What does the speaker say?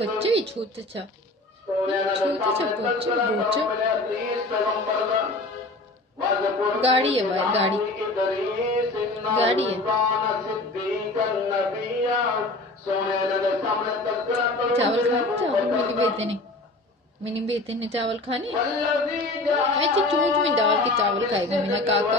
बच्चे ही छोटे सा बच्चे बोचे गाड़ी है भाई गाड़ी है चावल मिनी बेटे ने चावल खाने ऐसे चूज में डाल के चावल खाएगा मेरा काका